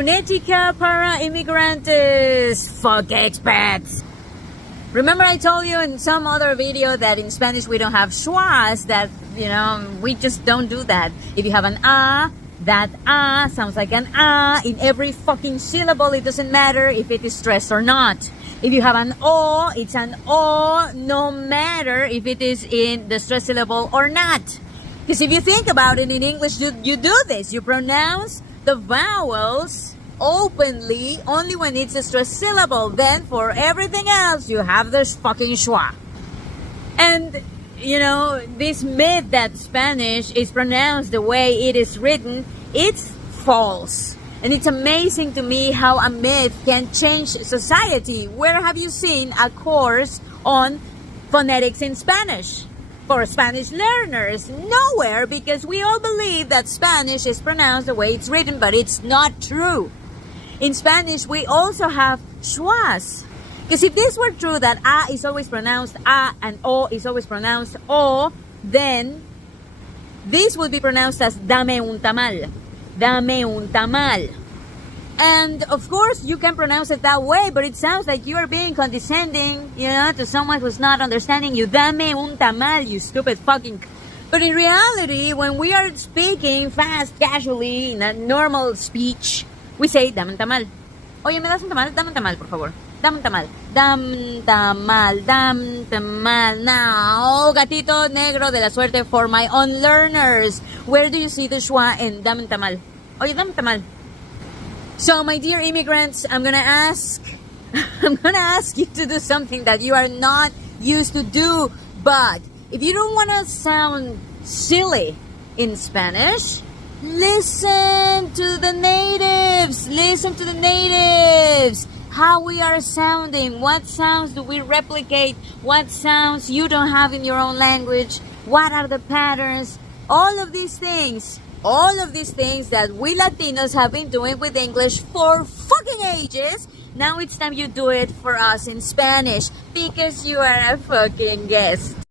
Fonética para inmigrantes. Fuck expats. Remember I told you in some other video that in Spanish we don't have schwas, that, we just don't do that. If you have an that sounds like an in every fucking syllable. It doesn't matter if it is stressed or not. If you have an o, it's an o, no matter if it is in the stressed syllable or not. Because if you think about it, in English, you do this. You pronounce the vowels openly only when it's a stressed syllable. Then for everything else, you have this fucking schwa. And, this myth that Spanish is pronounced the way it is written, it's false. And it's amazing to me how a myth can change society. Where have you seen a course on phonetics in Spanish for Spanish learners? Nowhere, because we all believe that Spanish is pronounced the way it's written, but it's not true. In Spanish, we also have schwas. Because if this were true, that a is always pronounced a and o is always pronounced o, then this would be pronounced as dame un tamal. Dame un tamal. And of course, you can pronounce it that way, but it sounds like you are being condescending, to someone who's not understanding you. Dame un tamal, you stupid fucking... But in reality, when we are speaking fast, casually, in a normal speech, we say, dame un tamal. Oye, ¿me das un tamal? Dame un tamal, por favor. Dame un tamal. Dame tamal. Dame tamal. Now, gatito negro de la suerte for my own learners. Where do you see the schwa in dame un tamal? Oye, dame un tamal. So, my dear immigrants, I'm gonna ask you to do something that you are not used to do. But if you don't want to sound silly in Spanish, listen to the natives. Listen to the natives. How we are sounding. What sounds do we replicate? What sounds you don't have in your own language? What are the patterns? All of these things that we Latinos have been doing with English for fucking ages. Now it's time you do it for us in Spanish, because you are a fucking guest.